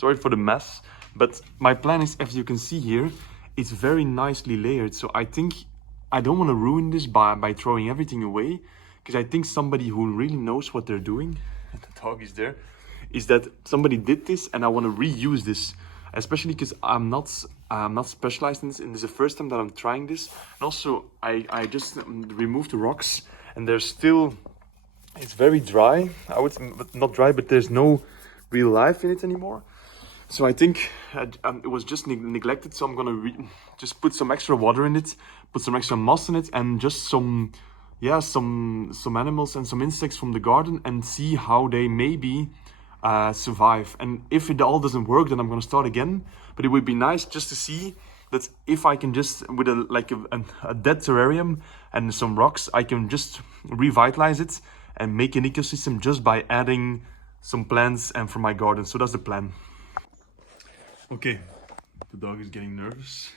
sorry for the mess, but my plan is, as you can see here, it's very nicely layered. So I think I don't want to ruin this by throwing everything away, because I think somebody who really knows what they're doing, the dog is there, is that somebody did this, and I want to reuse this, especially because I'm not specialized in this, and this is the first time that I'm trying this. And also I just removed the rocks, and there's still, it's very dry. I would, but not dry, but there's no real life in it anymore. So I think it was just neglected. So I'm gonna just put some extra water in it, put some extra moss in it, and just some animals and some insects from the garden, and see how they maybe survive. And if it all doesn't work, then I'm gonna start again. But it would be nice just to see that if I can just, with a dead terrarium and some rocks, I can just revitalize it and make an ecosystem just by adding some plants and from my garden. So that's the plan. Okay, the dog is getting nervous.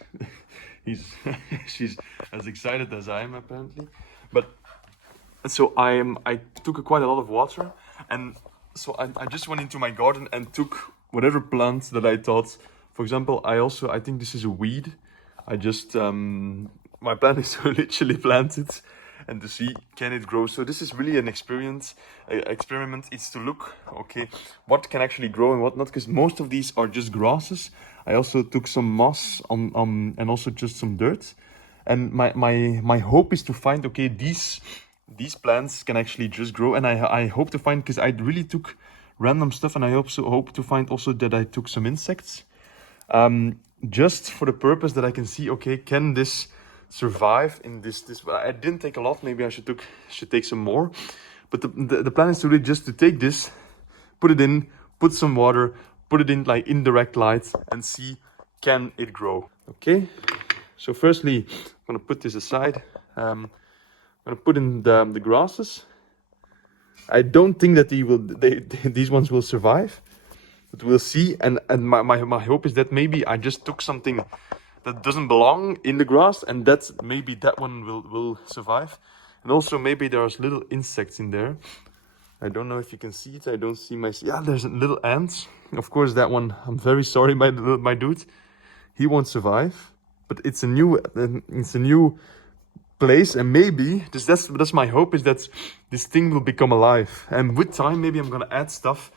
She's as excited as I am apparently. But so I took quite a lot of water, and so I just went into my garden and took whatever plants that I thought. For example, I think this is a weed. I just my plan is to literally plant it and to see can it grow. So this is really an experiment. It's to look, okay, what can actually grow and what not, because most of these are just grasses. I also took some moss and also just some dirt. And my hope is to find, okay, these plants can actually just grow. And I hope to find, because I really took random stuff, and I also hope to find also that I took some insects. Just for the purpose that I can see, okay, can this survive in this? I didn't take a lot. Maybe I should take some more. But the plan is to really just to take this, put it in, put some water, put it in like indirect light, and see can it grow. Okay. So firstly, I'm gonna put this aside. I'm gonna put in the grasses. I don't think that these ones will survive, but we'll see. And my hope is that maybe I just took something that doesn't belong in the grass, and maybe that one will survive. And also maybe there's little insects in there. I don't know if you can see it. I don't see yeah, there's little ants. Of course, that one, I'm very sorry, my dude. He won't survive. But it's a new place, and maybe that's my hope, is that this thing will become alive. And with time, maybe I'm gonna add stuff.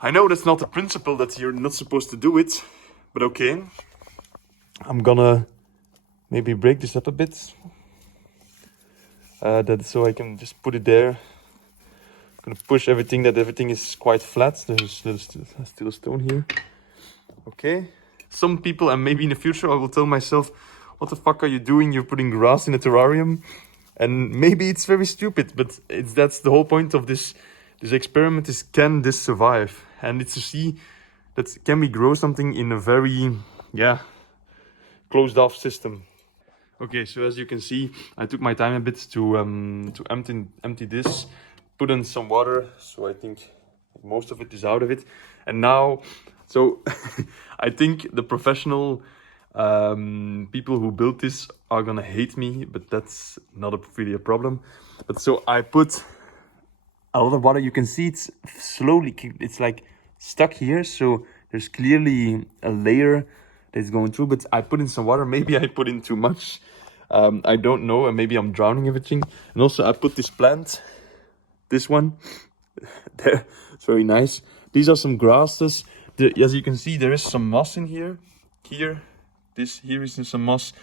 I know that's not the principle, that you're not supposed to do it, but okay. I'm gonna maybe break this up a bit, so I can just put it there. I'm gonna push everything, that everything is quite flat. There's still a stone here. Okay. Some people, and maybe in the future, I will tell myself, what the fuck are you doing? You're putting grass in a terrarium. And maybe it's very stupid, but that's the whole point of this experiment, is can this survive? And it's to see that can we grow something in a very, closed off system. Okay, so as you can see, I took my time a bit to empty this, put in some water, so I think most of it is out of it. And now, so I think the professional people who built this are gonna hate me, but that's not really a problem. But so I put a lot of water. You can see it's slowly, it's like stuck here, so there's clearly a layer that's going through, but I put in some water. Maybe I put in too much, I don't know, and maybe I'm drowning everything. And also I put this plant, this one there, it's very nice. These are some grasses. As you can see, there is some moss in here. Here is some moss.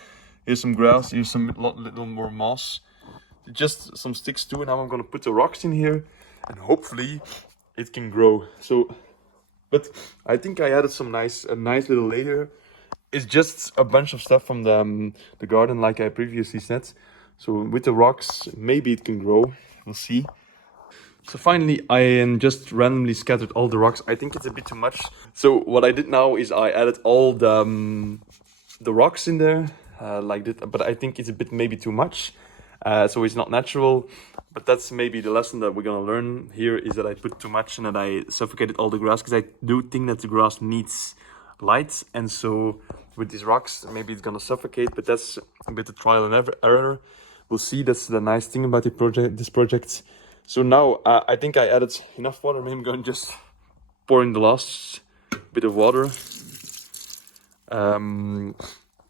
Here's some grass. Here's some little more moss. Just some sticks too. Now I'm gonna put the rocks in here, and hopefully it can grow. So, but I think I added a nice little layer. It's just a bunch of stuff from the garden, like I previously said. So with the rocks, maybe it can grow. We'll see. So finally, I just randomly scattered all the rocks. I think it's a bit too much. So what I did now is I added all the rocks in there, like that. But I think it's a bit maybe too much. So it's not natural. But that's maybe the lesson that we're gonna learn here, is that I put too much and that I suffocated all the grass, because I do think that the grass needs light. And so with these rocks, maybe it's gonna suffocate. But that's a bit of trial and error. We'll see. That's the nice thing about this project. So now I think I added enough water. Maybe I'm going to just pour in the last bit of water.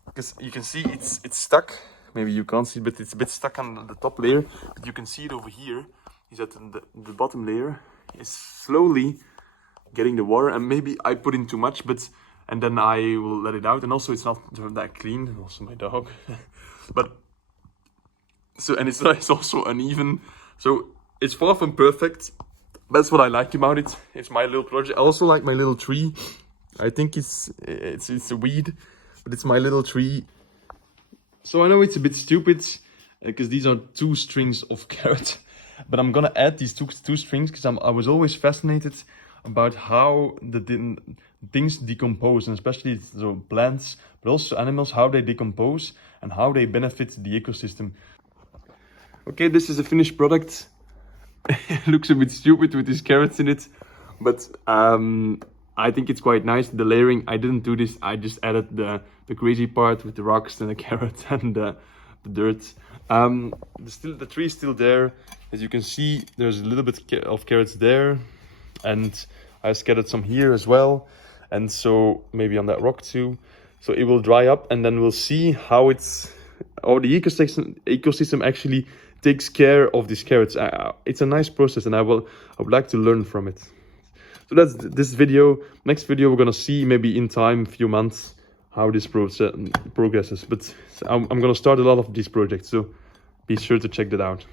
Because you can see it's stuck. Maybe you can't see, but it's a bit stuck on the top layer. But you can see it over here. Is that the bottom layer is slowly getting the water, and maybe I put in too much, and then I will let it out. And also, it's not that clean. Also, my dog. But so, and it's also uneven. So it's far from perfect. That's what I like about it. It's my little project. I also like my little tree. I think it's a weed, but it's my little tree. So I know it's a bit stupid because these are 2 strings of carrot, but I'm gonna add these two strings because I was always fascinated about how the things decompose, and especially so plants, but also animals, how they decompose and how they benefit the ecosystem. Okay, this is a finished product. It looks a bit stupid with these carrots in it, but I think it's quite nice. The layering, I didn't do this. I just added the crazy part with the rocks and the carrot and the dirt. The tree is still there. As you can see, there's a little bit of carrots there, and I scattered some here as well, and so maybe on that rock too. So it will dry up, and then we'll see how the ecosystem actually takes care of these carrots. It's a nice process, and I would like to learn from it. So that's this video. Next video, we're gonna see maybe in time, a few months, how this process progresses. But I'm gonna start a lot of these projects, so be sure to check that out.